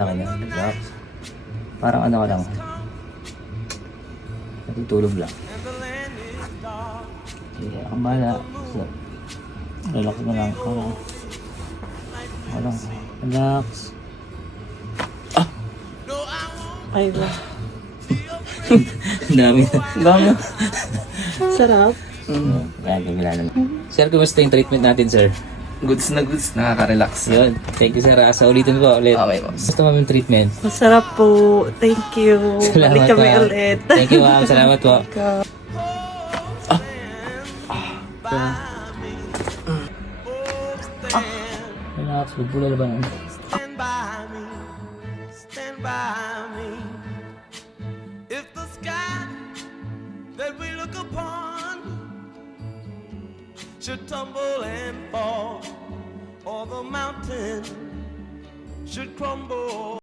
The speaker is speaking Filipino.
Akin na, relax. Parang ano ka lang. Natutulog lang. Okay, ang bahala. So, relax mo lang. Relax. Ay ba? Ang dami. Gamo. Sarap. Kaya gumila na. Sir, kumusta yung treatment natin, sir? Goods na goods, nakaka-relax. Yun. Thank you, sir. Sa ulitin po ulit. Okay, boss. Gusto mo yung treatment? Masarap po. Thank you. Balik kami ma'am. ulit. Thank you, ma'am. Salamat po. Relax. Magbulal ba naman? Stand by me, stand by me. If the sky that we look upon should tumble and fall, or the mountain should crumble.